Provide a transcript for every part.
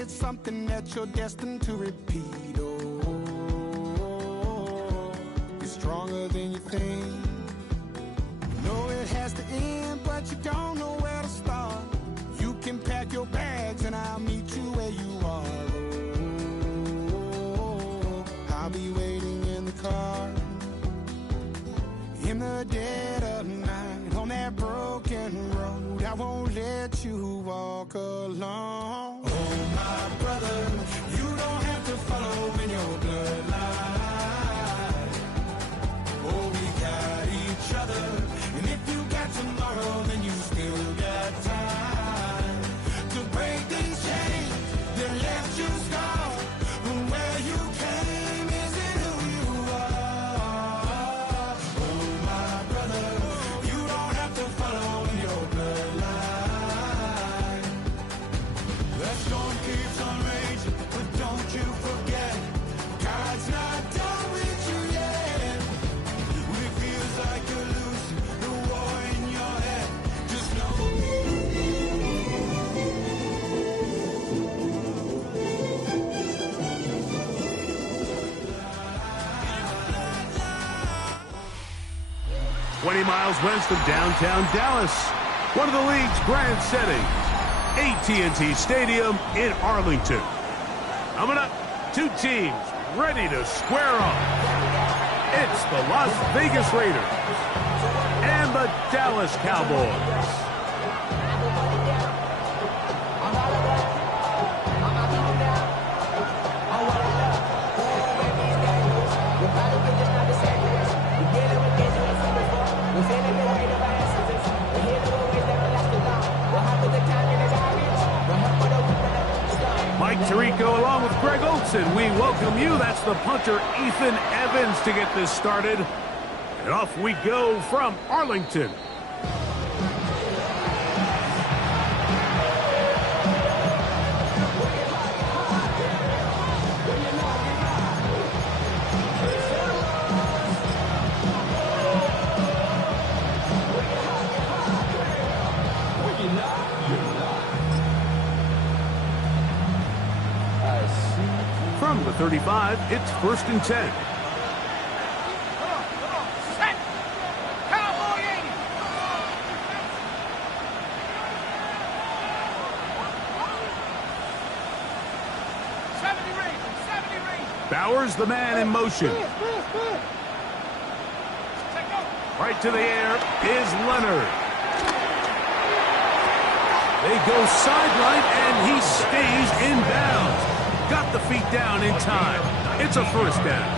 dream, it's something that you're destined to repeat. Oh, you're stronger than you think. You know it has to end, but you don't know where to start. You can pack your bags and I'll meet you where you are. Oh, I'll be waiting in the car. In the dead of night, on that broken road, I won't let you walk alone. Oh, my brother, you don't have to follow in your bloodline. Oh, we got each other, and if you got tomorrow, then you still got time to break these chains that left you scarred. From where you came isn't who you are. Oh, my brother, you don't have to follow in your bloodline. The storm keeps on raging, but don't you forget, God's not done with you yet. When it feels like you're losing the war in your head, just know. Miles west of downtown Dallas, one of the league's grand settings, AT&T Stadium in Arlington. Coming up, two teams ready to square off. It's the Las Vegas Raiders and the Dallas Cowboys. Mike Tirico along with Greg Olson, we welcome you. That's the punter Ethan Evans to get this started. And off we go from Arlington. From the 35, it's 1st and 10. Bowers, the man in motion. Right to the air is Leonard. They go sideline, and he stays in bounds. Got the feet down in time. It's a first down.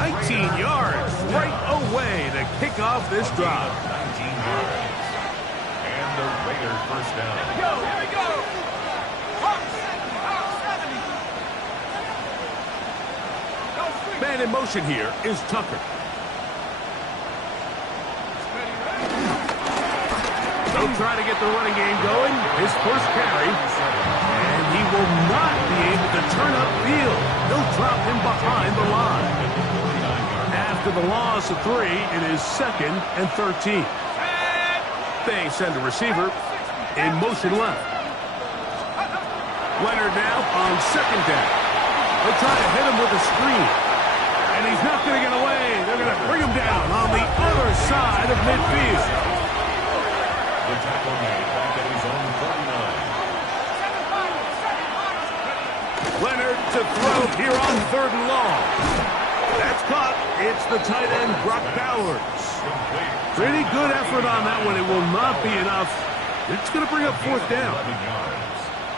19 yards right away to kick off this drive. 19 yards. And the Raiders first down. Here we go. Man in motion here is Tucker. They'll try to get the running game going. His first carry. And he will not be able to turn upfield. They'll drop him behind the line. After the loss of 3, it is 2nd and 13. They send a receiver in motion left. Leonard now on 2nd down. They'll try to hit him with a screen. And he's not going to get away. They're going to bring him down on the other side of midfield. The tackle made back at his own 39. Leonard to throw here on 3rd and long. That's caught. It's the tight end, Brock Bowers. Pretty good effort on that one. It will not be enough. It's going to bring up 4th down.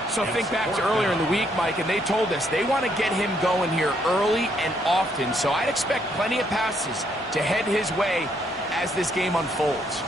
So think back to earlier in the week, Mike, and they told us they want to get him going here early and often. So I'd expect plenty of passes to head his way as this game unfolds.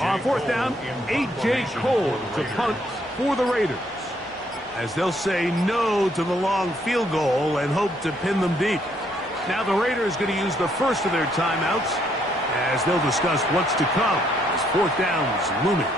On fourth down, A.J. Cole to punt for the Raiders, as they'll say no to the long field goal and hope to pin them deep. Now the Raiders going to use the first of their timeouts as they'll discuss what's to come as fourth down is looming.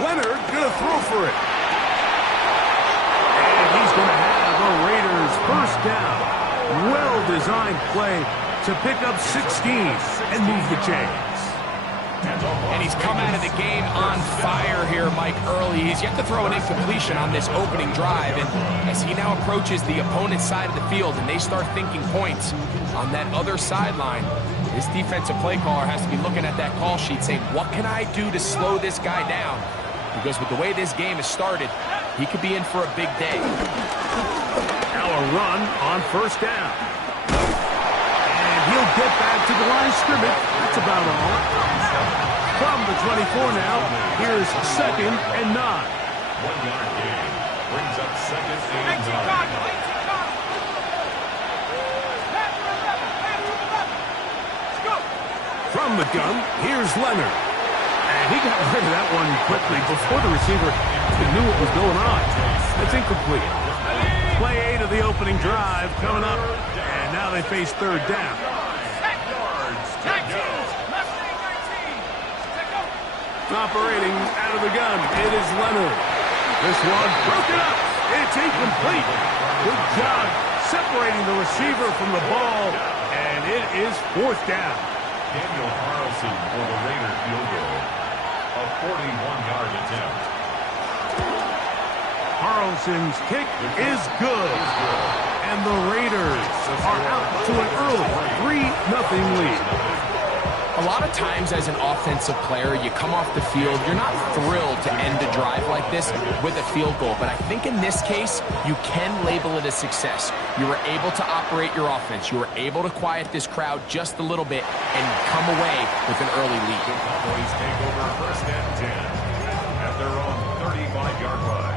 Leonard going to throw for it. And he's going to have a Raiders first down. Well-designed play to pick up 16 and move the chains. And he's come out of the game on fire here, Mike, early. He's yet to throw an incompletion on this opening drive. And as he now approaches the opponent's side of the field and they start thinking points on that other sideline, this defensive play caller has to be looking at that call sheet saying, what can I do to slow this guy down? Because with the way this game has started, he could be in for a big day. Now a run on first down. And he'll get back to the line of scrimmage. That's about all. From the 24 now, here's 2nd and 9. 1-yard gain brings up 2nd and 9. From the gun, here's Leonard. And he got rid of that one quickly before the receiver even knew what was going on. That's incomplete. Play 8 of the opening drive coming up, and now they face third down. Operating out of the gun, it is Leonard. This one broken up. It's incomplete. Good job separating the receiver from the ball, and it is fourth down. Daniel Carlson for the Raider field goal. A 41-yard attempt. Carlson's kick is good. And the Raiders are out to an early 3-0 lead. A lot of times as an offensive player, you come off the field, you're not thrilled to end a drive like this with a field goal. But I think in this case, you can label it a success. You were able to operate your offense. You were able to quiet this crowd just a little bit and come away with an early lead. The Cowboys take over 1st and 10 at their own 35-yard line.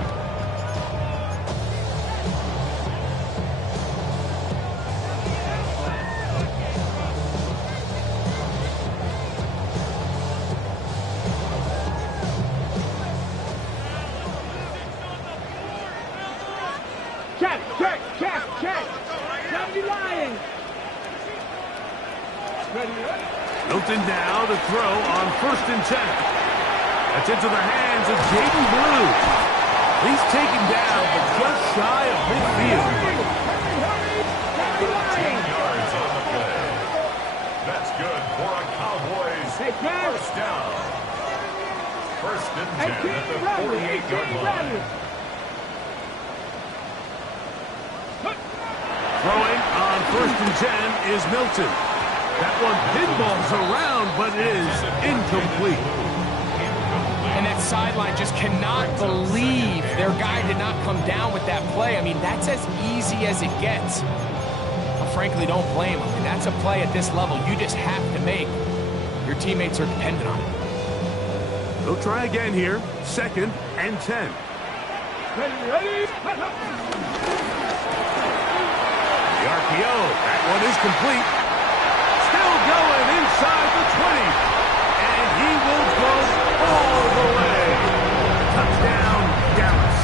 Milton now to throw on 1st and 10. That's into the hands of Jaden Blue. He's taken down, but just shy of midfield. 10 yards on the play. That's good for a Cowboys first down. 1st and 10 at the 48-yard line. Throwing on 1st and 10 is Milton. That one pinballs around, but is incomplete. And that sideline just cannot believe their guy did not come down with that play. I mean, that's as easy as it gets. I frankly don't blame him. And that's a play at this level you just have to make. Your teammates are dependent on it. They'll try again here. 2nd and 10. Ready. The RPO. That one is complete. Still going inside the 20. And he will go all the way. Touchdown, Dallas.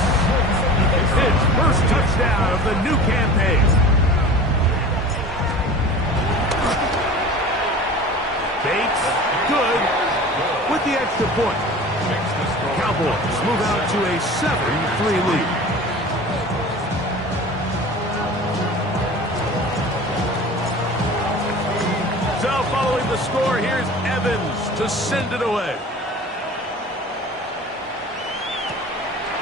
It's his first touchdown of the new campaign. Bates, good, with the extra point. Cowboys move out to a 7-3 lead. So following the score, here's Evans to send it away.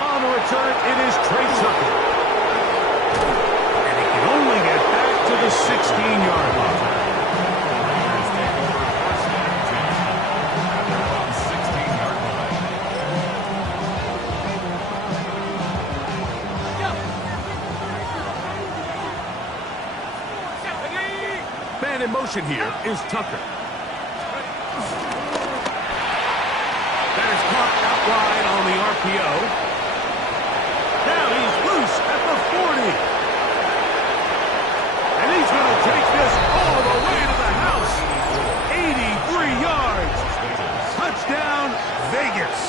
On the return, it is Trey Tucker. And he can only get back to the 16-yard line. in motion here is Tucker. That is caught out wide on the RPO. Now he's loose at the 40. And he's going to take this all the way to the house. 83 yards. Touchdown, Vegas.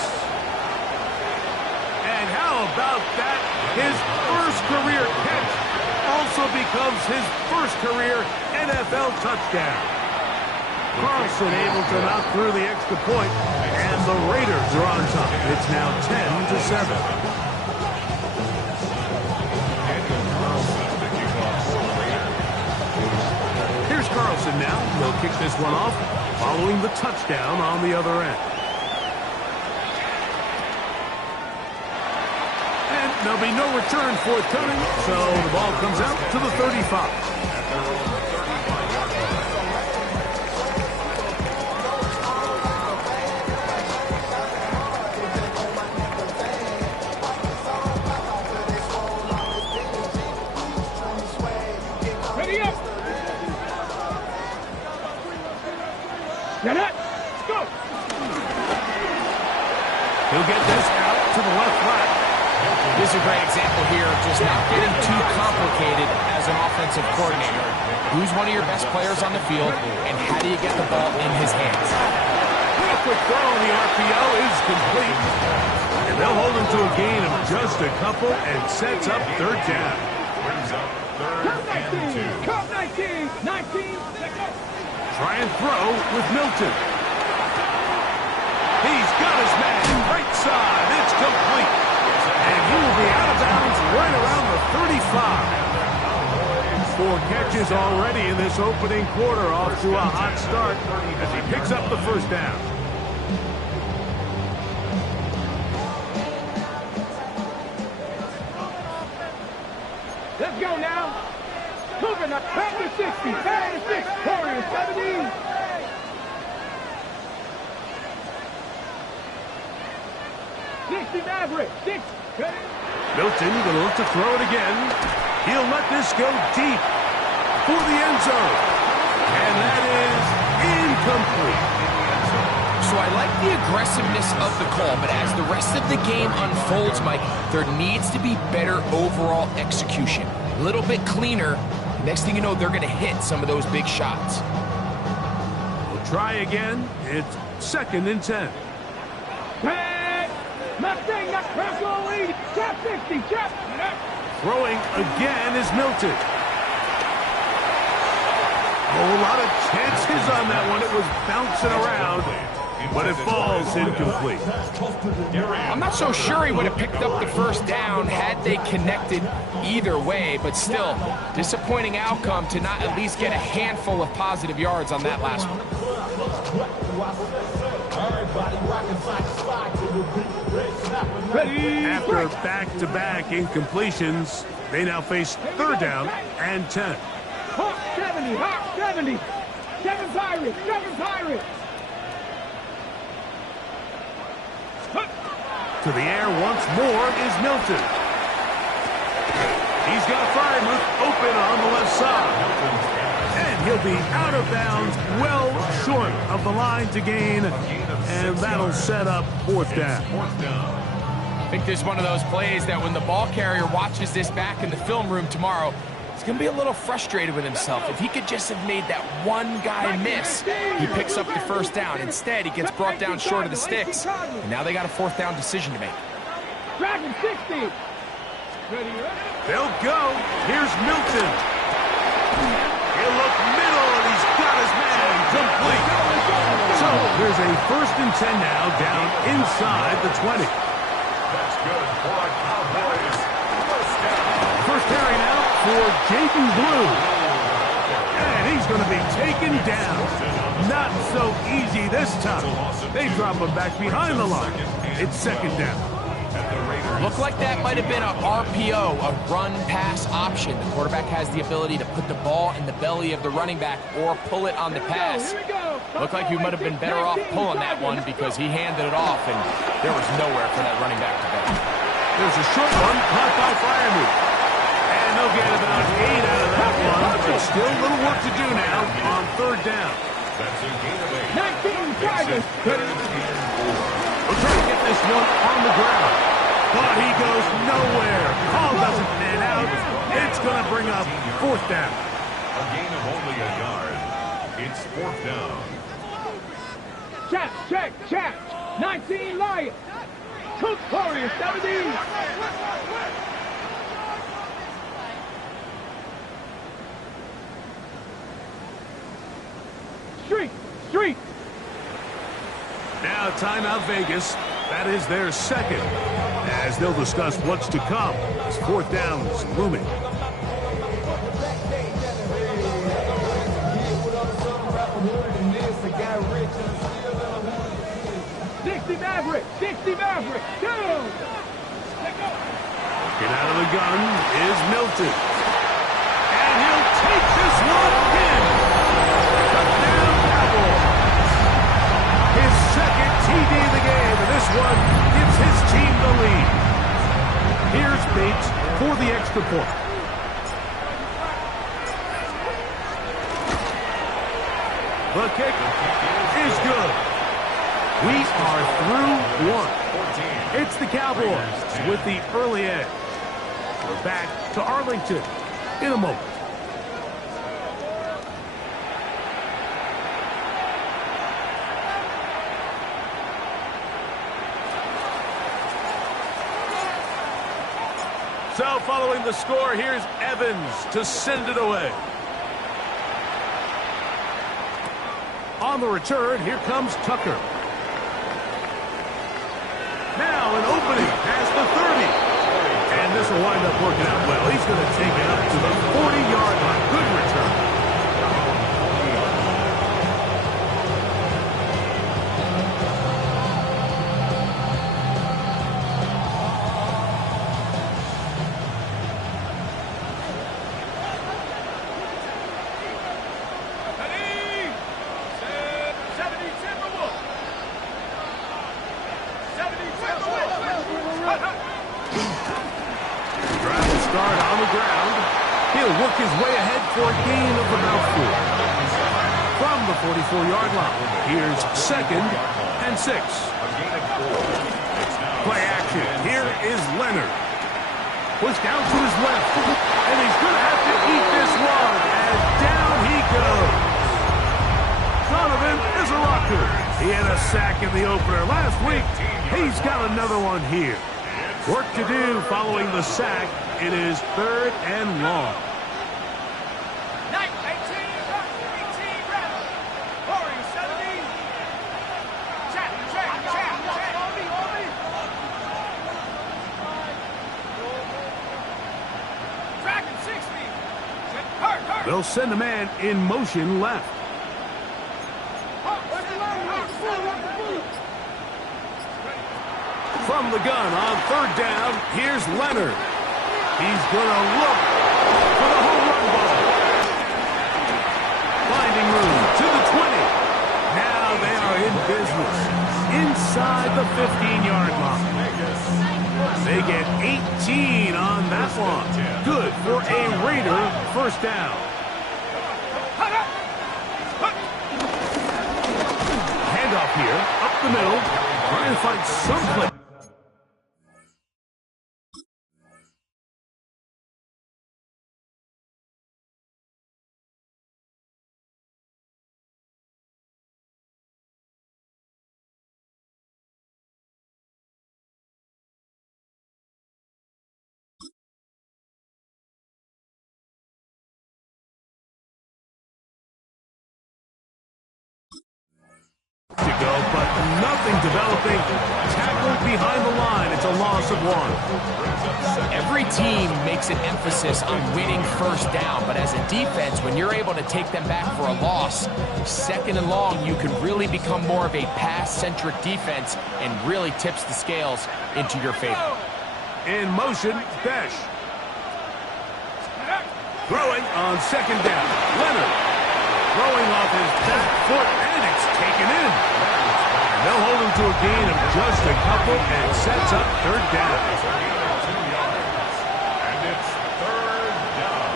And how about that? His first career catch also becomes his first career NFL touchdown. Carlson able to knock through the extra point, and the Raiders are on top. It's now 10-7. Here's Carlson now. He'll kick this one off, following the touchdown on the other end. And there'll be no return forthcoming, so the ball comes out to the 35. He'll get this out to the left flat. This is a great example here of just not getting too complicated as an offensive coordinator. Who's one of your best players on the field, and how do you get the ball in his hands? A quick throw on the RPO is complete. And they'll hold him to a gain of just a couple and sets up third down. Brings up third and 2. Cup 19. Try and throw with Milton. He's got his man right side. It's complete. And he will be out of bounds right around the 35. 4 catches already in this opening quarter, off to a hot start as he picks up the first down. Let's go now. Moving up. Panther 60. Panther 6. Warriors 17. Maverick, 6. Milton going to look to throw it again. He'll let this go deep for the end zone. And that is incomplete. So I like the aggressiveness of the call, but as the rest of the game unfolds, Mike, there needs to be better overall execution. A little bit cleaner. Next thing you know, they're going to hit some of those big shots. We'll try again. It's 2nd and 10. Mustang, that Bronco lead. Chop 60, chop. Throwing again is Milton. Oh, a lot of chances on that one. It was bouncing around, but it falls incomplete. I'm not so sure he would have picked up the first down had they connected either way, but still, disappointing outcome to not at least get a handful of positive yards on that last one. After back-to-back incompletions, they now face 3rd down and 10. Hawk 70, Hawk 70. 7 Pirates, 7 Pirates. To the air once more is Milton. He's got Fryermuth open on the left side. And he'll be out of bounds, well short of the line to gain, and that'll set up 4th down. I think this is one of those plays that when the ball carrier watches this back in the film room tomorrow, he's going to be a little frustrated with himself. If he could just have made that one guy miss, he picks up the first down. Instead, he gets brought down short of the sticks, and now they got a 4th down decision to make. Dragon 60. They'll go. Here's Milton. He'll look middle, and he's got his man complete. So there's a 1st and 10 now, down inside the 20. That's good for our Cowboys. First carry now for Jaden Blue. And he's going to be taken down. Not so easy this time. They drop him back behind the line. It's 2nd down. Looked like that might have been a RPO, a run-pass option. The quarterback has the ability to put the ball in the belly of the running back or pull it on the pass. Looked like he might have been better off pulling that one because he handed it off, and there was nowhere for that running back to go. There's a short one caught by Fryermuth. And they'll get about 8 out of that one. but still a little work to do now on third down. That's a gain of 8. 19 Tigers. We'll try to get this one on the ground. But he goes nowhere. Call doesn't pan out. It's going to bring up fourth down. A gain of only a yard. It's fourth down. Check. 19 Lions. Cook Warriors 17. Street. Now timeout Vegas. That is their second. As they'll discuss what's to come as fourth down is looming. Dixie Maverick. Down. Get out of the gun is Milton. And he'll take this one in. Touchdown Cowboys. His second TD of the game, and this one gives his team the lead. Here's Bates for the extra point. The kick is good. We are through one. It's the Cowboys with the early edge. We're back to Arlington in a moment. So following the score, here's Evans to send it away. On the return, here comes Tucker. Now an opening past the 30. And this will wind up working out well. He's going to take it up to the 40-yard line. Good return. His way ahead for a gain of about 4. From the 44-yard line, here's 2nd and 6. Play action. Here is Leonard. Pushed out to his left. And he's going to have to eat this one. And down he goes. Donovan is a rocker. He had a sack in the opener last week. He's got another one here. Work to do following the sack. It is 3rd and long. They'll send a man in motion left. From the gun on 3rd down, here's Leonard. He's going to look for the home run ball. Finding room to the 20. Now they are in business inside the 15-yard line. They get 18 on that one. Good for a Raider first down. Handoff here, up the middle, trying to find some play. To go, but nothing developing. Tackled behind the line. It's a loss of 1. Every team makes an emphasis on winning first down, but as a defense, when you're able to take them back for a loss, 2nd and long, you can really become more of a pass-centric defense and really tips the scales into your favor. In motion, Besh. Throwing on 2nd down. Leonard. Throwing off his best foot, and it's taken in. And they'll hold him to a gain of just a couple and sets up 3rd down. And it's 3rd down.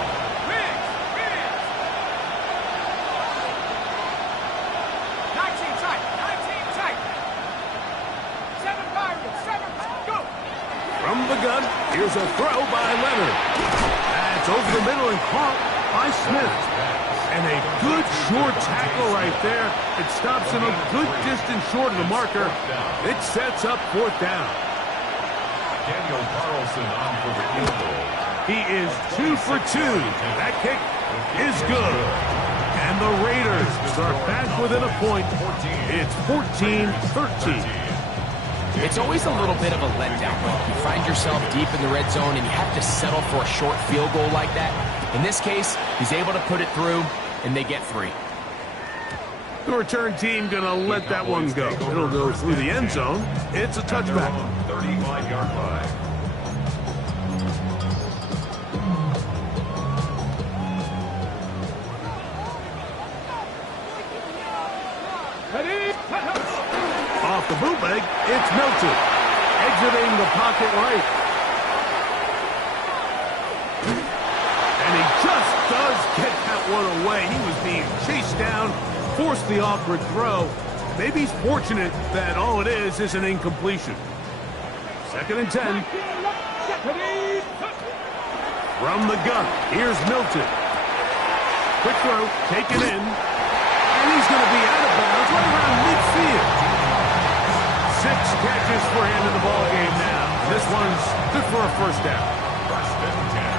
From the gun, here's a throw by Leonard. That's over the middle and caught by Smith. And a good short tackle right there. It stops him a good distance short of the marker. It sets up fourth down. Daniel Carlson on for the field goal. He is 2 for 2. That kick is good. And the Raiders are back within a point. It's 14-13. It's always a little bit of a letdown when you find yourself deep in the red zone and you have to settle for a short field goal like that. In this case, he's able to put it through, and they get 3. The return team going to let that one go. It'll go through the end zone. It's a touchback. 35-yard line. Off the bootleg, it's Milton. Exiting the pocket right. And he just does get that one away. He was being chased down, forced the awkward throw. Maybe he's fortunate that all it is an incompletion. 2nd and 10. From the gun, here's Milton. Quick throw, taken in. And he's going to be out of bounds right around midfield. 6 catches for him in the ballgame now. This one's good for a first down.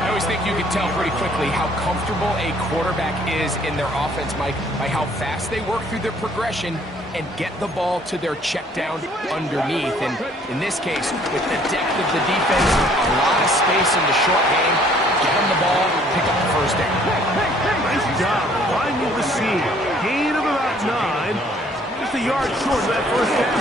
I always think you can tell pretty quickly how comfortable a quarterback is in their offense, Mike, by how fast they work through their progression and get the ball to their check down underneath. And in this case, with the depth of the defense, a lot of space in the short game, get them the ball, pick up the first down. Nice job finding the seam. Gain of about 9. Just a yard short of that first down.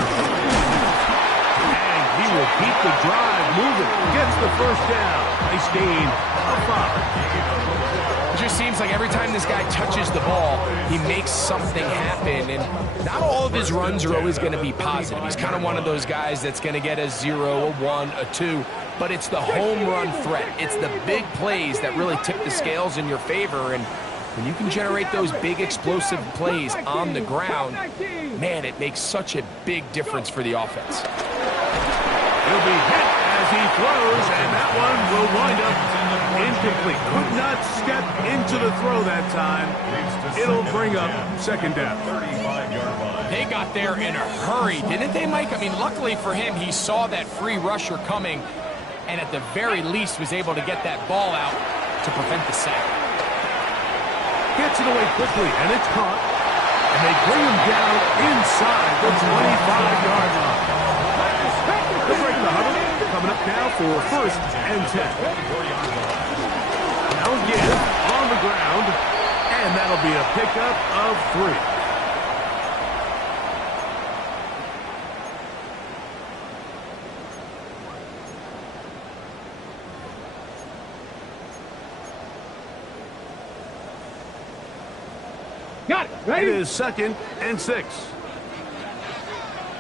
And he will keep the drive moving. Gets the first down. Nice gain of 5. It just seems like every time this guy touches the ball, he makes something happen. And not all of his runs are always going to be positive. He's kind of one of those guys that's going to get a 0, a 1, a 2. But it's the home run threat. It's the big plays that really tip the scales in your favor. And when you can generate those big explosive plays on the ground, man, it makes such a big difference for the offense. He'll be hit as he throws, and that one will wind up incomplete. Could not step into the throw that time. It'll bring up 2nd down. 35-yard line. They got there in a hurry, didn't they, Mike? I mean, luckily for him, he saw that free rusher coming, and at the very least was able to get that ball out to prevent the sack. Gets it away quickly, and it's caught. And they bring him down inside the 25-yard line. They'll break the huddle. Coming up now for 1st and 10. Now again, on the ground, and that'll be a pickup of 3. Got it. Ready? It is 2nd and 6.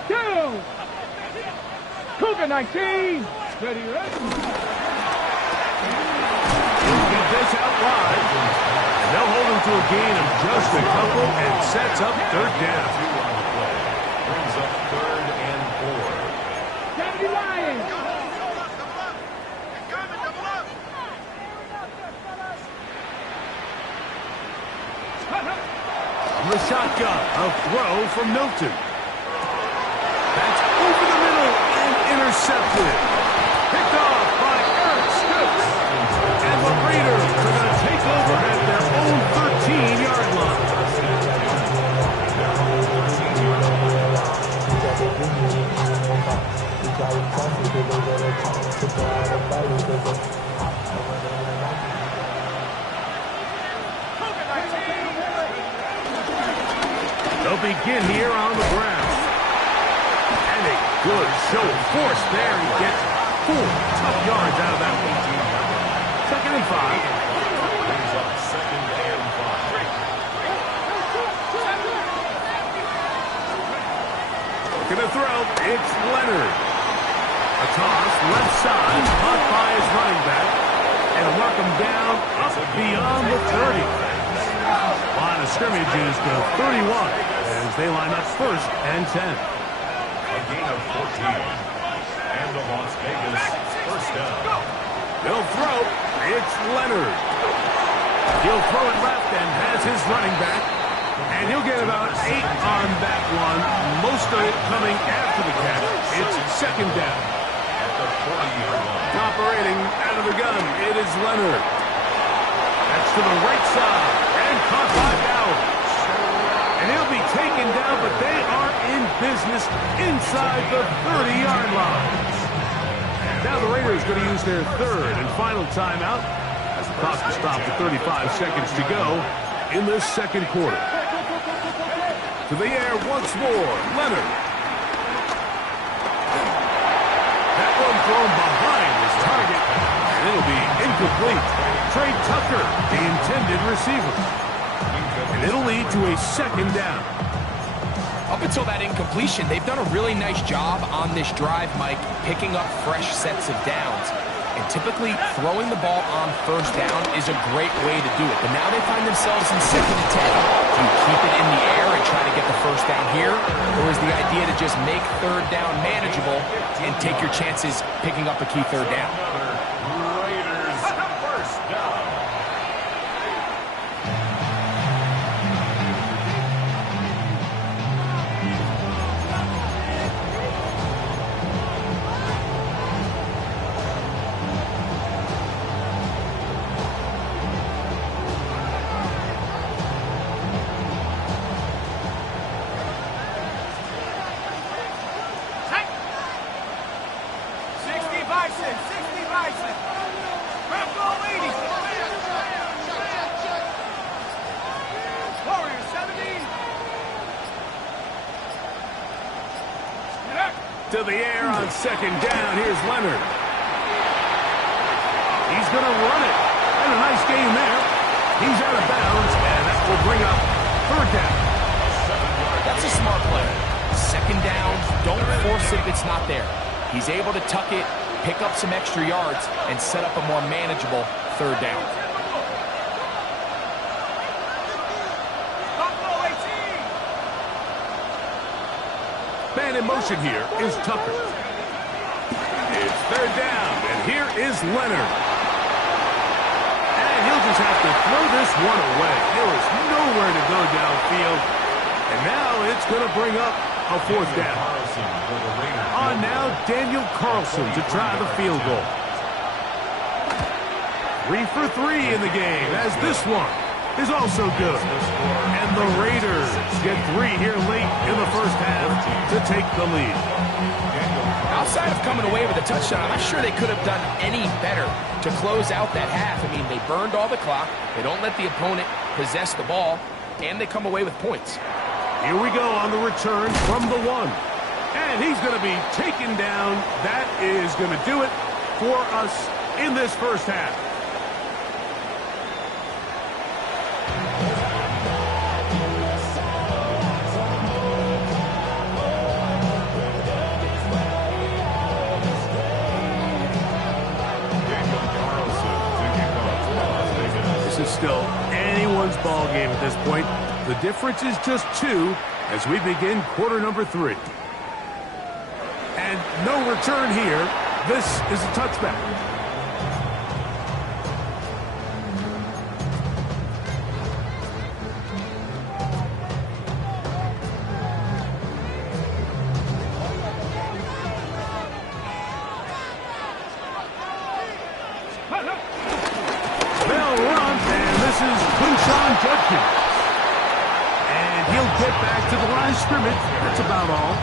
Go. Cougar 19. Ready, ready. He'll get this out wide. And they'll hold him to a gain of just a couple and sets up 3rd down. 2 on the play. Brings up 3rd and 4. Deputy Lions. From the shotgun, a throw from Milton. That's over the middle and intercepted. Picked off by Eric Stokes. And the Raiders are going to take over at their own 13-yard line. They'll begin here on the ground. And a good show of force there. He gets 4 tough yards out of that one. 2nd and 5. Brings up 2nd and 5. Looking to throw. It's Leonard. A toss, left side, caught by his running back. And will mark him down up beyond the 30. Line of scrimmage is the 31 as they line up 1st and 10. A gain of 14. And the Las Vegas 1st He'll throw. It's Leonard. He'll throw it left and has his running back. And he'll get about 8 on that one. Most of it coming after the catch. It's second down. At the 40-yard line. Operating out of the gun, it is Leonard. That's to the right side. And caught by Bowers. And he'll be taken down, but they are in business inside the 30-yard line. Now the Raiders going to use their third and final timeout as the clock is stopped with 35 seconds to go in this second quarter. To the air once more, Leonard. That one thrown behind his target, and it'll be incomplete. Trey Tucker, the intended receiver. And it'll lead to a second down. Up until that incompletion, they've done a really nice job on this drive, Mike, picking up fresh sets of downs. And typically, throwing the ball on first down is a great way to do it. But now they find themselves in 2nd and 10. Do you keep it in the air and try to get the first down here? Or is the idea to just make third down manageable and take your chances picking up a key third down? Raiders first down. To the air on second down. Here's Leonard. He's going to run it. And a nice game there. He's out of bounds, and that will bring up third down. That's a smart play. Second down, don't force it if it's not there. He's able to tuck it, pick up some extra yards, and set up a more manageable third down. Man in motion here is Tucker. It's third down, and here is Leonard. And he'll just have to throw this one away. There is nowhere to go downfield. And now it's going to bring up a fourth down. On now, Daniel Carlson to try the field goal. 3 for 3 in the game, as this one is also good. And the Raiders get 3 here late in the first half to take the lead. Outside of coming away with a touchdown, I'm not sure they could have done any better to close out that half. I mean, they burned all the clock. They don't let the opponent possess the ball, and they come away with points. Here we go on the return from the 1. And he's going to be taken down. That is going to do it for us in this first half. This is still anyone's ball game at this point. The difference is just 2 as we begin quarter number 3. And no return here. This is a touchback. Bell runs, and this is Quinshon Judkins. And he'll get back to the line of scrimmage. That's about all.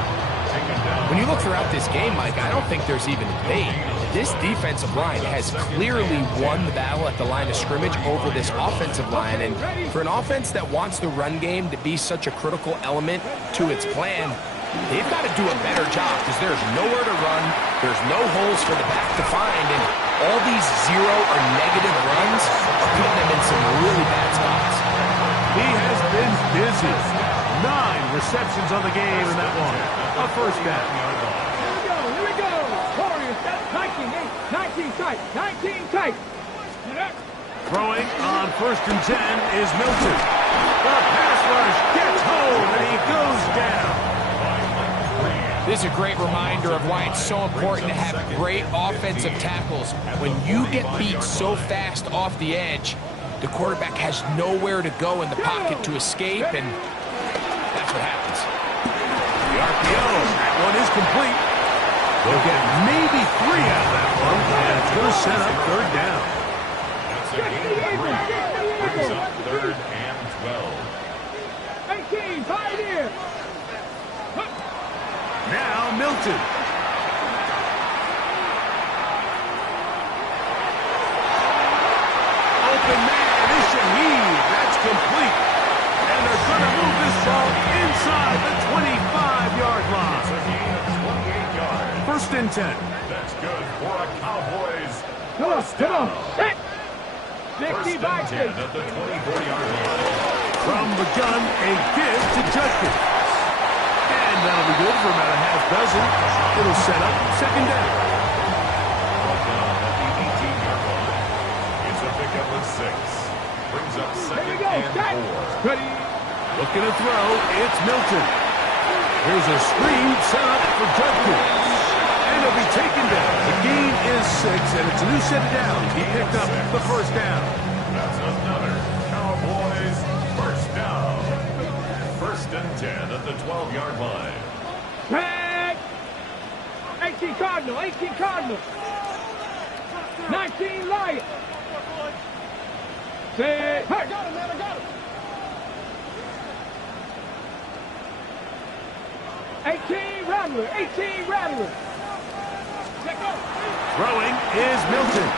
When you look throughout this game, Mike, I don't think there's even a debate. This defensive line has clearly won the battle at the line of scrimmage over this offensive line. And for an offense that wants the run game to be such a critical element to its plan, they've got to do a better job because there's nowhere to run. There's no holes for the back to find. And all these 0 or negative runs are putting them in some really bad spots. He has been busy. 9 receptions on the game in that one. A first down. Here we go. Warriors, that's 19 tight. 19 tight. Throwing on 1st and 10 is Milton. The pass rush gets home, and he goes down. This is a great reminder of why it's so important to have great offensive tackles. When you get beat so fast off the edge, the quarterback has nowhere to go in the pocket to escape, and that's what happens. The RPO, that one is complete. They'll get maybe 3 out of that one, and it's going to set up third down. That's a gain of 3. Brings up 3rd and 12. 18, pioneer. Now Milton. Open man is Shaheed. That's complete. And they're going to move this ball inside the 25-yard line. It's a gain of 28 yards. 1st and 10. That's good for a Cowboys. Come on, come on. Set. 1st 60 and by 10 at the 24-yard line. From the gun, a give to Judkins. And that'll be good for about a half dozen. It'll set up 2nd down. Brought down at the 18-yard line. It's a pickup of 6. Brings up 2nd and 4. Ready. Looking to throw, it's Milton. Here's a screen set up for Judkins. And it'll be taken down. The gain is 6, and it's a new set of downs. He picked up the 1st down. That's another Cowboys 1st down. 1st and 10 at the 12-yard line. Tag. 18 Cardinal, 18 Cardinal. 19 Lion. Say, hey. I got him, man, I got him. 18 Rattler, 18 Rattler. Throwing is Milton.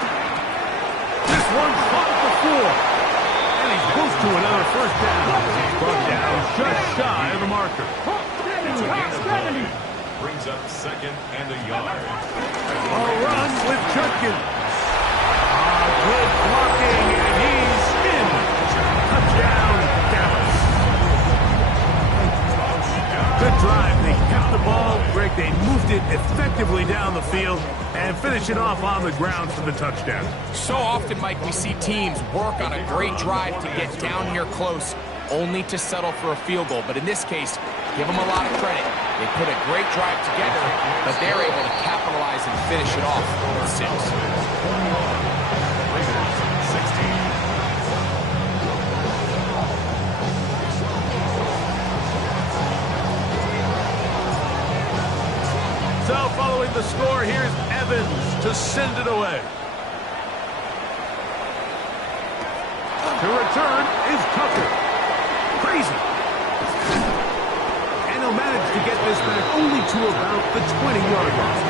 This one caught at the 4. And he's close to another 1st down. He's brought down just shy of the marker. It's a gain of 9. Brings up 2nd and a yard. A run with Judkins. Good blocking, and he's in. Touchdown, Dallas. Good drive. They kept the ball. Greg, they moved it effectively down the field and finish it off on the ground for the touchdown. So often, Mike, we see teams work on a great drive to get down here close, only to settle for a field goal. But in this case, give them a lot of credit. They put a great drive together, but they're able to capitalize and finish it off with 6. Raiders 16. So following the score, here's Evans to send it away. To return is Tucker. Crazy. And he'll manage to get this back only to about the 20-yard line.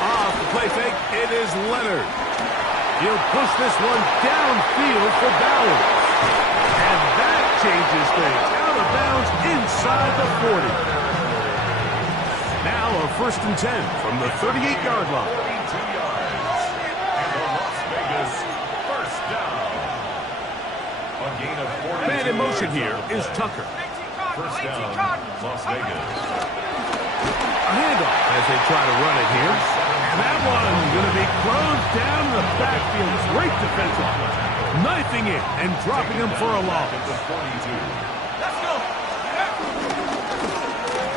Off the play fake, it is Leonard. He'll push this one downfield for Bowers. And that changes things. Out of bounds inside the 40. Now a 1st and 10 from the 38-yard line. 32 yards. And the Las Vegas 1st down. A gain of 42 Man in motion yards here on the is play. Tucker. 1st down, Las Vegas. A handoff as they try to run it here. And that one's going to be closed down in the backfield. Great defensive play. Knifing it and dropping him for a loss. At the 42.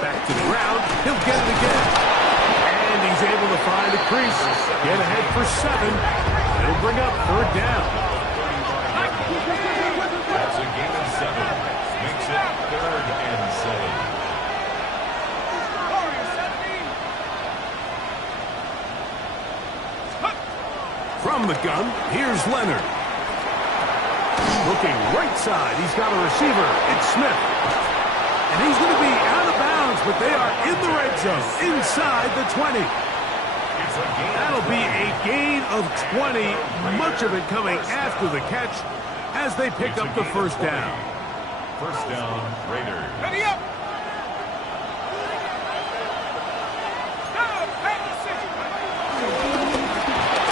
Back to the ground. He'll get it again. And he's able to find a crease. Get ahead for 7. It'll bring up 3rd down. That's a gain of 7. Makes it 3rd and 7. From the gun, here's Leonard. Looking right side. He's got a receiver. It's Smith. And he's going to be out of bounds, but they are in the red zone, inside the 20. That'll be a gain of 20, much of it coming after the catch as they pick up the 1st down. 1st down, Raiders. Ready up.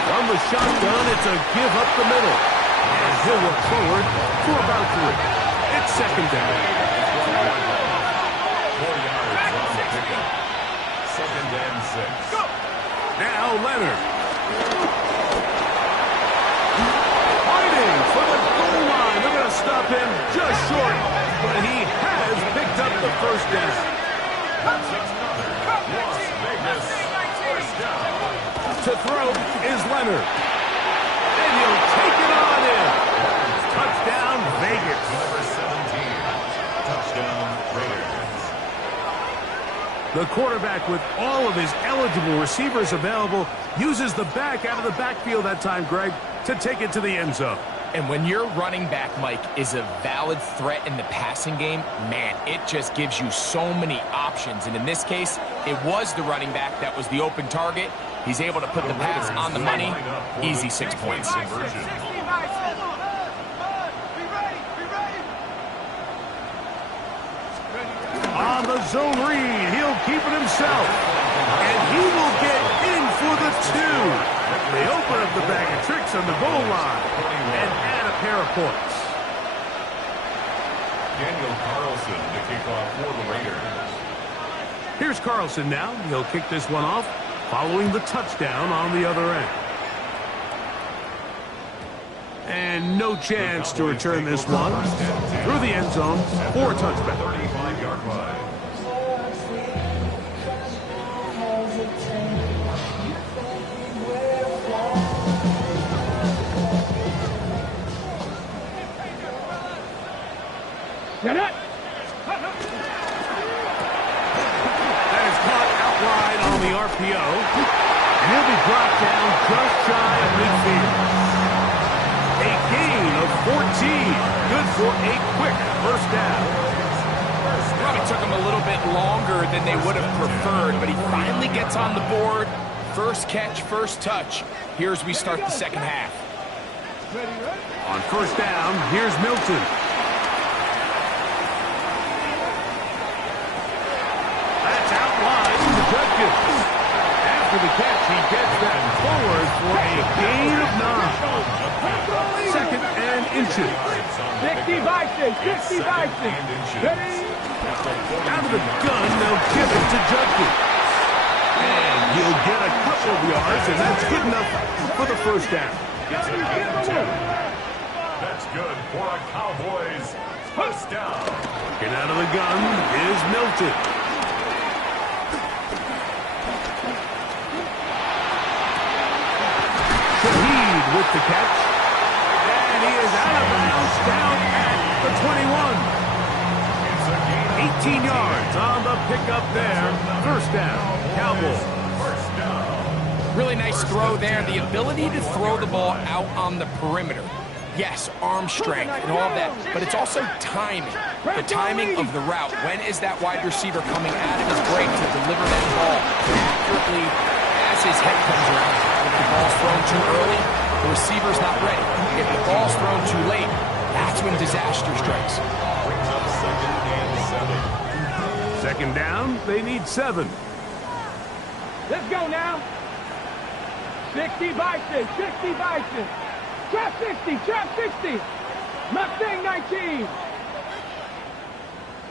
From the shotgun, it's a give up the middle. And he'll look forward for about 3. It's 2nd down. 4 yards on the pickup. 2nd and 6. Now Leonard. Fighting for the goal line. They're going to stop him just short. But he has picked up the first down. Las Vegas, first down. To throw is Leonard. And he'll take it on in. Touchdown, Vegas. Number 17, touchdown, Raiders. The quarterback, with all of his eligible receivers available, uses the back out of the backfield that time, Greg, to take it to the end zone. And when your running back, Mike, is a valid threat in the passing game, man, it just gives you so many options. And in this case, it was the running back that was the open target. He's able to put the pass on the money. Easy 6 points. On the zone read, he'll keep it himself. And he will get in for the 2. They open up the bag of tricks on the goal line and add a pair of points. Daniel Carlson to kick off for the Raiders. Here's Carlson now. He'll kick this one off, following the touchdown on the other end. And no chance to return this one through the end zone for a touchback. 35-yard line. Get it! That is caught outline on the RPO. And he'll be brought down just shy of midfield. A gain of 14. Good for a quick first down. Probably took him a little bit longer than they would have preferred, but he finally gets on the board. First catch, first touch. Here as we start the second half. On first down, here's Milton. That's outlined to Judkins. After the catch, he gets that forward for a gain of 9. Second and inches. 60 Vikings, 60 Vikings. Ready? Out of the gun, they'll give it to Judkins. And he'll get a couple of yards, and that's good enough for the first down. It's a gain of 2. That's good for a Cowboys first down. Get out of the gun is Milton. Shaheed with the catch. And he is out of bounds down at the 21. 18 yards on the pickup there. First down, Cowboys. First down. Really nice throw there. The ability to throw the ball out on the perimeter. Yes, arm strength and all of that, but it's also timing. The timing of the route. When is that wide receiver coming out of his break to deliver that ball accurately as his head comes around? If the ball's thrown too early, the receiver's not ready. If the ball's thrown too late, that's when disaster strikes. Brings up second and 7. Second down, they need 7. Let's go now. 60 Vikings, 60 Vikings. Trap 60, trap 60. Mustang 19.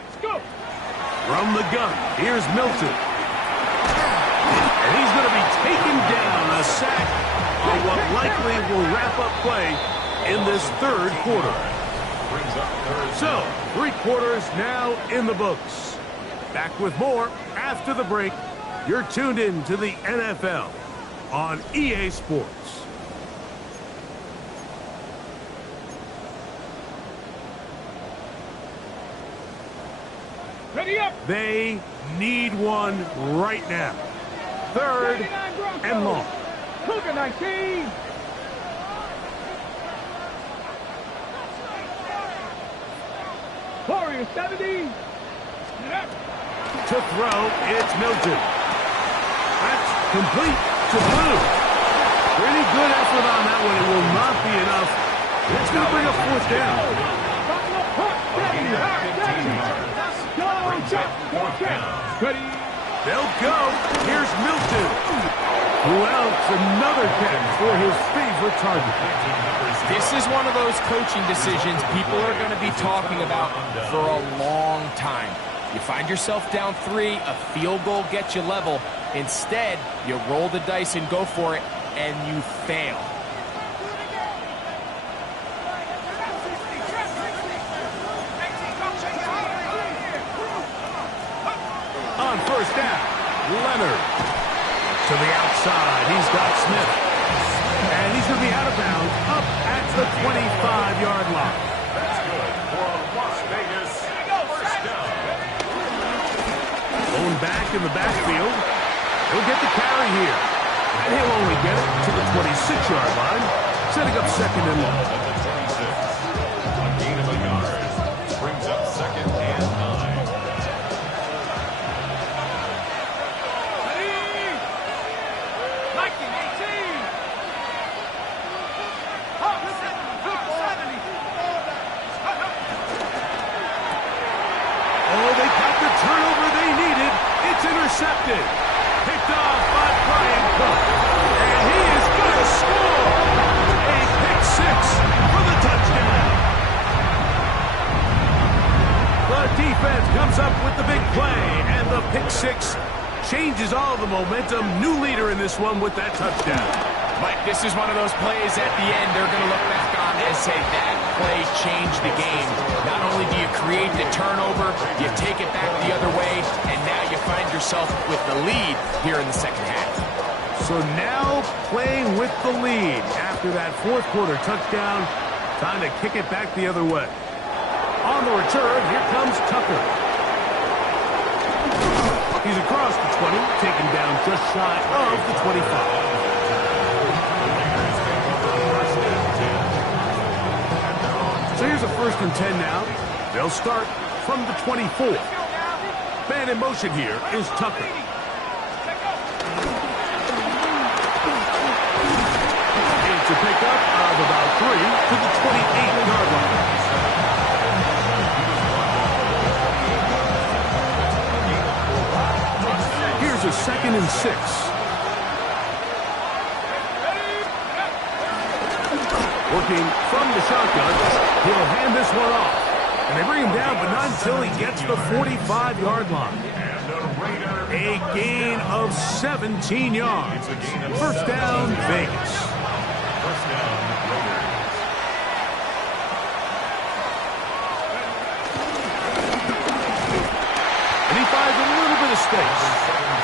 Let's go. From the gun, here's Milton. And he's going to be taken down, a sack on what likely will wrap up play in this third quarter. Brings up third. So, 3 quarters now in the books. Back with more after the break. You're tuned in to the NFL on EA Sports. Ready up. They need one right now. Third and long. Cougar 19. Warrior 70. To throw, it's Milton. That's complete to Blue. Pretty good effort on that one. It will not be enough. It's going to bring up fourth down. Ready. They'll go. Here's Milton. Who else? Another catch for his favorite target. This is one of those coaching decisions people are going to be talking about for a long time. You find yourself down 3, a field goal gets you level. Instead, you roll the dice and go for it, and you fail. On first down, Leonard. To the outside, he's got Smith. And he's going to be out of bounds up at the 25-yard line. That's good for a Las Vegas first down. Going back in the backfield. He'll get the carry here. And he'll only get it to the 26-yard line, setting up second and long. At the 26, a gain of a yard. Brings up second and 9. Oh, they got the turnover they needed. It's intercepted. Picked off by Brian Cook. And he is going to score. A pick six for the touchdown. The defense comes up with the big play, and the pick six changes all the momentum. New leader in this one with that touchdown. Mike, this is one of those plays at the end they're going to look back on and say that play changed the game. Not only do you create the turnover, you take it back the other way, and now you find yourself with the lead here in the second half. So now playing with the lead after that fourth quarter touchdown, time to kick it back the other way. On the return, here comes Tucker. He's across the 20, taken down just shy of the 25. So here's a 1st and 10 now. They'll start from the 24. Man in motion here is Tucker. It's a pickup of about 3 to the 28-yard line. Here's a 2nd and 6. Working from the shotgun, he'll hand this one off. And they bring him down, but not until he gets the 45-yard line. A gain of 17 yards. First down, Vegas. First down, Raiders. And he finds a little bit of space.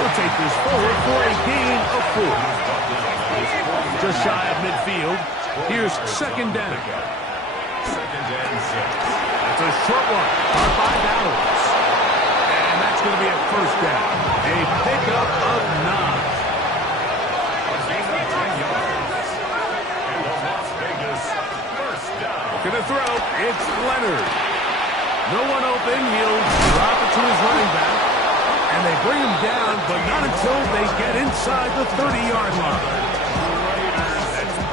He'll take this forward for a gain of 4. Just shy of midfield. Here's 2nd down. 2nd and 6. That's a short one. Caught by Bowers. And that's going to be a first down. A pickup of 9. A gain of 10 yards. And the Las Vegas first down. Going to throw. It's Leonard. No one open. He'll drop it to his running back. And they bring him down, but not until they get inside the 30-yard line.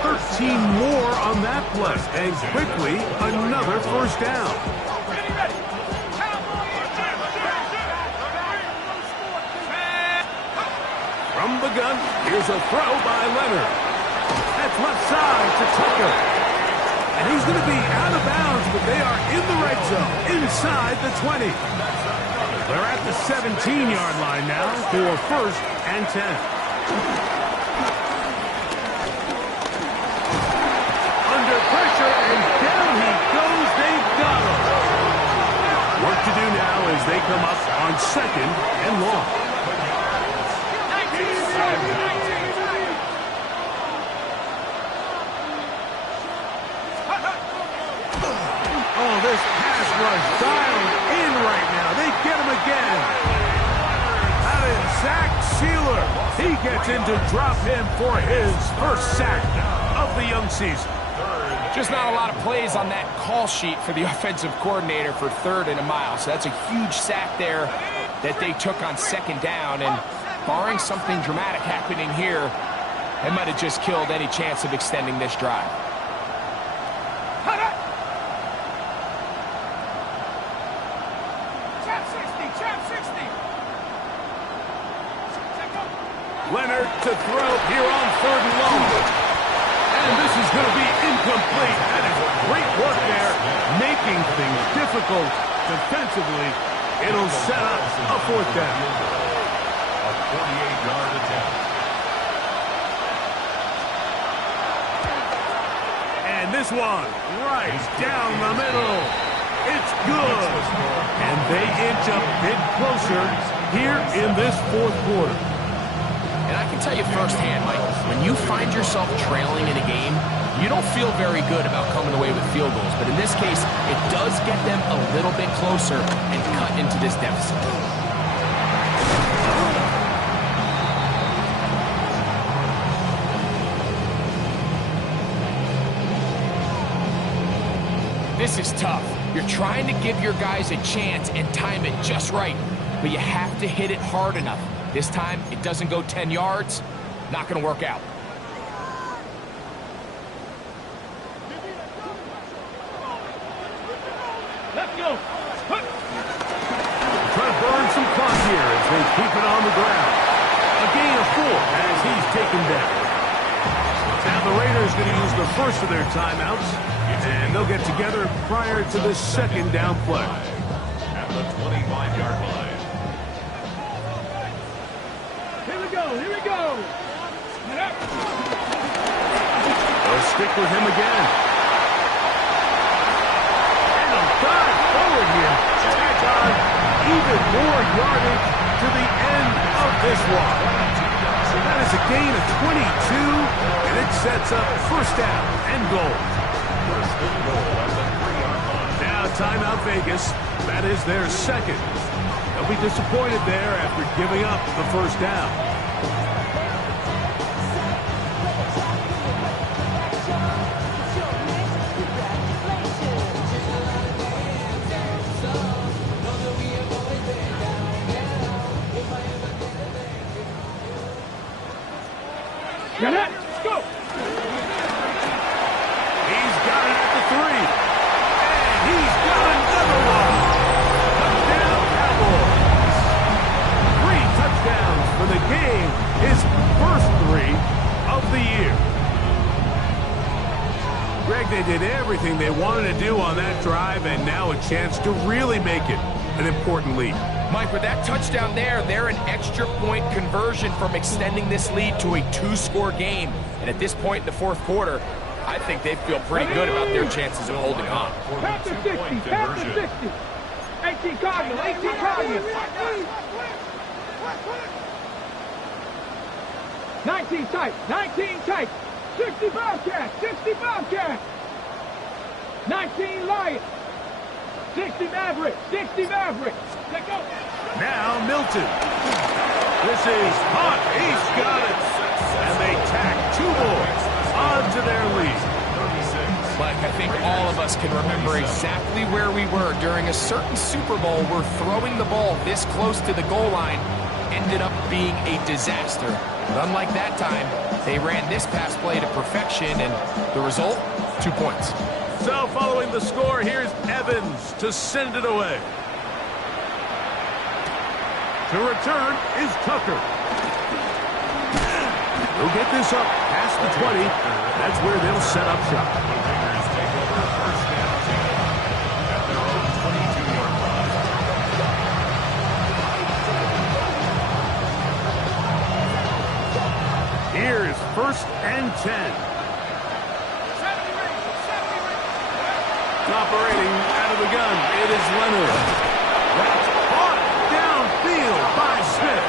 13 more on that play, and quickly another first down. From the gun, here's a throw by Leonard. That's left side to Tucker. And he's going to be out of bounds, but they are in the red zone, inside the 20. They're at the 17-yard line now for 1st and 10. Pressure, and down he goes. They've got him. Work to do now as they come up on 2nd and long. Oh, this pass rush dialed in right now. They get him again. That is Zach Sealer. He gets in to drop him for his first sack of the young season. Just not a lot of plays on that call sheet for the offensive coordinator for 3rd and a mile. So that's a huge sack there that they took on 2nd down. And barring something dramatic happening here, they might have just killed any chance of extending this drive. Leonard to throw here on 3rd and long. And this is going to be incomplete. That is great work there, making things difficult defensively. It'll set up a 4th down. 48-yard attempt. And this one, right down the middle. It's good. And they inch a bit closer here in this fourth quarter. And I can tell you firsthand, Mike, when you find yourself trailing in a game, you don't feel very good about coming away with field goals. But in this case, it does get them a little bit closer and cut into this deficit. This is tough. You're trying to give your guys a chance and time it just right, but you have to hit it hard enough. This time, it doesn't go 10 yards. Not going to work out. Let's go. Trying to burn some clock here as they keep it on the ground. A gain of 4 as he's taken down. Now the Raiders going to use the first of their timeouts, and they'll get together prior to the second down play. At the 25-yard line. Here we go. Here we go. They'll stick with him again. And a dive forward here. Tack on even more yardage to the end of this one. That is a gain of 22, and it sets up first down and goal. First and goal at the 3-yard line. Now timeout Vegas. That is their second. They'll be disappointed there after giving up the first down. Get it. Let's go. He's got it at the 3. And he's got another one. Touchdown Cowboys. 3 touchdowns for the game. His first 3 of the year. Greg, they did everything they wanted to do on that drive, and now a chance to really make it an important lead. Mike, with that touchdown there, they're an extra point conversion from extending this lead to a 2-score game. And at this point in the fourth quarter, I think they feel pretty good about their chances of holding on. Past the 60. Past the 60. 18 Cardinals. 18 Cardinals. 19 tight. 19 tight. 60 Bobcats. 60 Bobcats. 19 Lions. 60 Mavericks. 60 Mavericks. Let's go. Now Milton. This is hot. He's got it. And they tack 2 more onto their lead. Mike, I think all of us can remember exactly where we were during a certain Super Bowl where throwing the ball this close to the goal line ended up being a disaster. But unlike that time, they ran this pass play to perfection, and the result, 2 points. So following the score, here's Evans to send it away. To return is Tucker. They'll get this up past the 20. That's where they'll set up shop. Raiders take over first down at their own 22-yard line. Here is first and 10. Operating out of the gun, it is Leonard. That's caught downfield by Smith.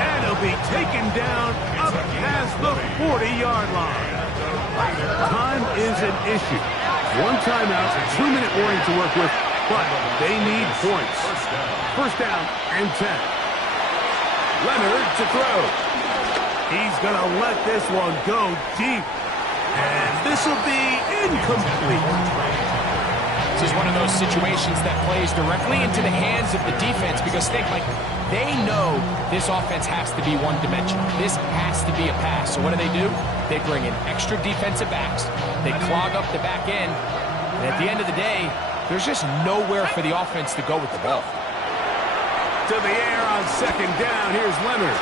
And he'll be taken down up past the 40-yard line. Time is an issue. 1 timeout, 2-minute warning to work with, but they need points. First down and 10. Leonard to throw. He's going to let this one go deep. And this will be incomplete. This is one of those situations that plays directly into the hands of the defense because think, Mike, they know this offense has to be one-dimensional. This has to be a pass. So what do? They bring in extra defensive backs. They clog up the back end. And at the end of the day, there's just nowhere for the offense to go with the ball. To the air on second down. Here's Leonard.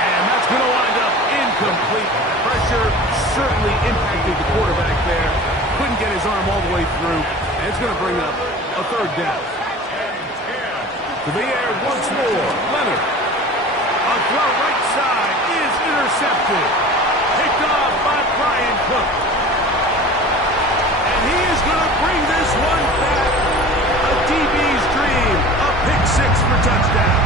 And that's going to wind up incomplete. Pressure certainly impacted the quarterback there. Couldn't get his arm all the way through. And it's going to bring up a third down. To the air once more. Leonard. throw right side is intercepted. Picked off by Brian Cook. And he is going to bring this one back. A DB's dream. A pick six for touchdown.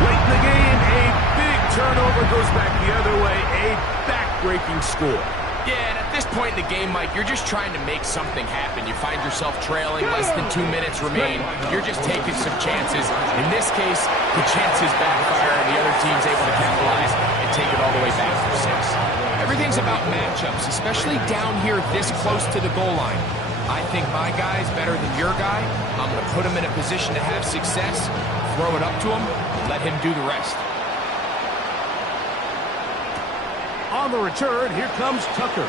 Late in the game, a big turnover goes back the other way. A back-breaking score. Yeah, and at this point in the game, Mike, you're just trying to make something happen. You find yourself trailing, less than 2 minutes remain. You're just taking some chances. In this case, the chances backfire, and the other team's able to capitalize and take it all the way back for 6. Everything's about matchups, especially down here this close to the goal line. I think my guy's better than your guy. I'm going to put him in a position to have success, throw it up to him, let him do the rest. On the return, here comes Tucker.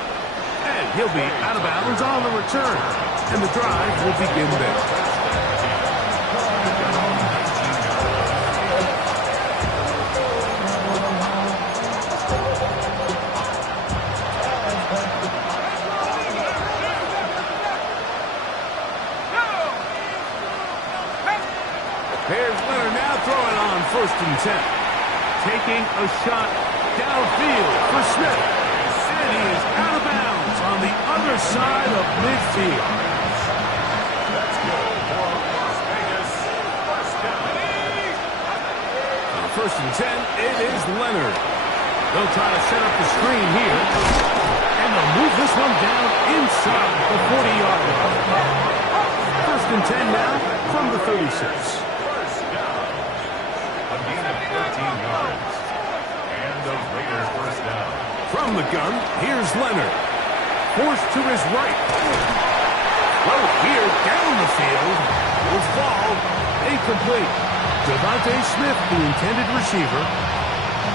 And he'll be out of bounds on the return. And the drive will begin there. Here's Leonard now throwing on 1st and 10. Taking a shot downfield for Smith. And he is out of bounds on the other side of midfield. That's good for Las Vegas. First down. On 1st and 10, it is Leonard. They'll try to set up the screen here. And they'll move this one down inside the 40-yard line. 1st and 10 now from the 36. First down. A gain of 13 yards. And the Raiders first down. From the gun, here's Leonard. Forced to his right. Well, here down the field will fall incomplete. Devontae Smith, the intended receiver,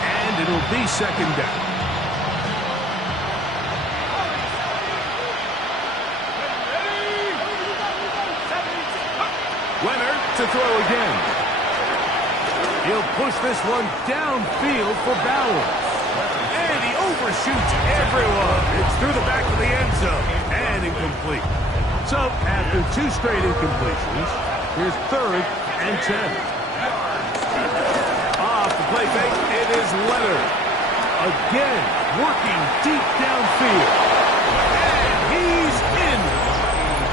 and it'll be 2nd down. Leonard to throw again. He'll push this one downfield for Bowers. And he overshoots everyone. It's through the back of the end zone. And incomplete. So, after 2 straight incompletions, here's 3rd and 10. Off the play fake, it is Leonard. Again, working deep downfield. And he's in.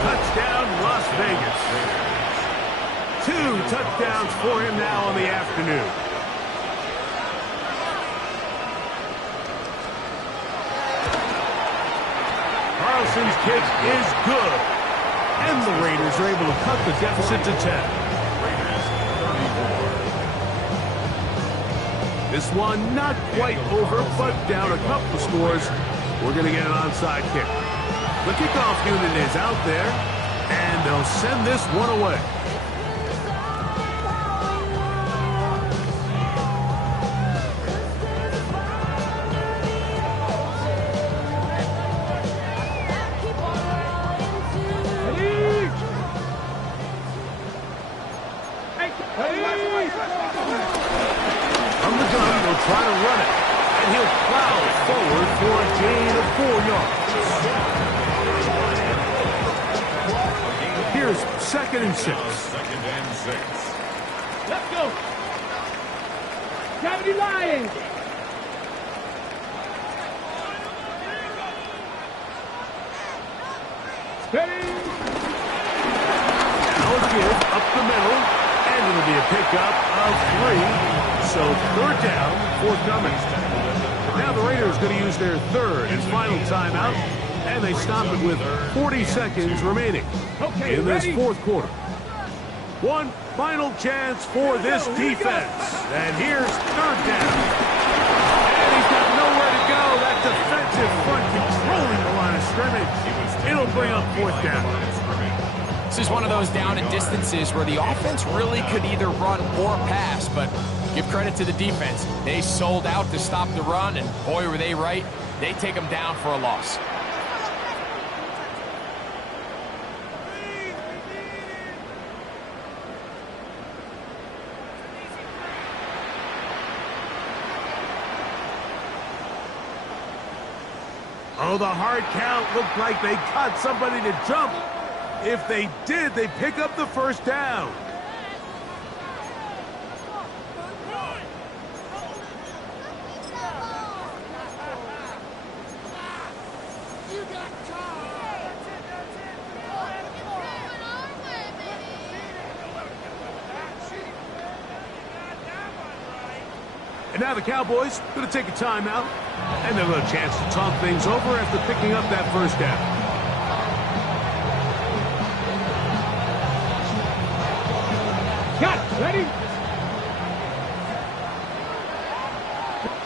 Touchdown, Las Vegas. 2 touchdowns for him now on the afternoon. Carlson's kick is good. And the Raiders are able to cut the deficit to 10. This one not quite over, but down a couple of scores. We're going to get an onside kick. The kickoff unit is out there, and they'll send this one away. From the gun, they'll try to run it. And he'll plow forward for a gain of 4 yards. Here's 2nd and 6. 2nd and 6. Let's go. 70 Lions. Steady. Now a give up the middle. And it'll be a pickup of 3. So 3rd down, forthcoming. Now the Raiders going to use their 3rd and final timeout. And they stop it with 40 seconds remaining in this 4th quarter. One final chance for this defense. And here's 3rd down. And he's got nowhere to go. That defensive front controlling the line of scrimmage. It'll bring up 4th down. This is one of those down and distances where the offense really could either run or pass, but give credit to the defense. They sold out to stop the run, and boy, were they right. They take them down for a loss. Oh, the hard count looked like they caught somebody to jump. If they did, they pick up the 1st down. And now the Cowboys going to take a timeout, and they'll have a chance to talk things over after picking up that first down. Got it. Ready?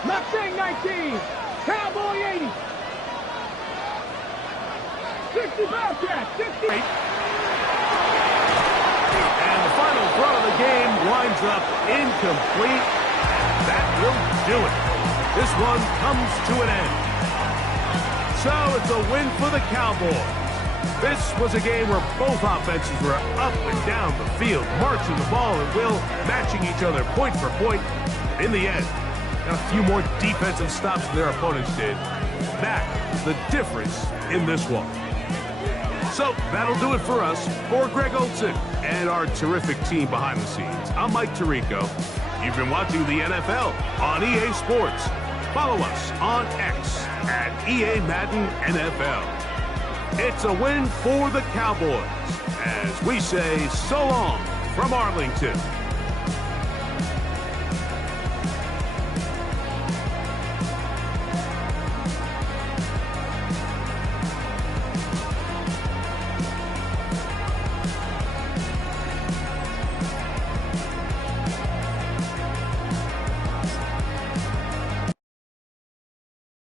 Mustang 19. Cowboy 80. 60 Bobcat. 60. And the final throw of the game winds up incomplete. That will do it. This one comes to an end. So it's a win for the Cowboys. This was a game where both offenses were up and down the field, marching the ball at will, matching each other point for point. In the end, got a few more defensive stops than their opponents did. That is the difference in this one. So that'll do it for us. For Greg Olson and our terrific team behind the scenes, I'm Mike Tirico. You've been watching the NFL on EA Sports. Follow us on X at EA Madden NFL. It's a win for the Cowboys as we say so long from Arlington.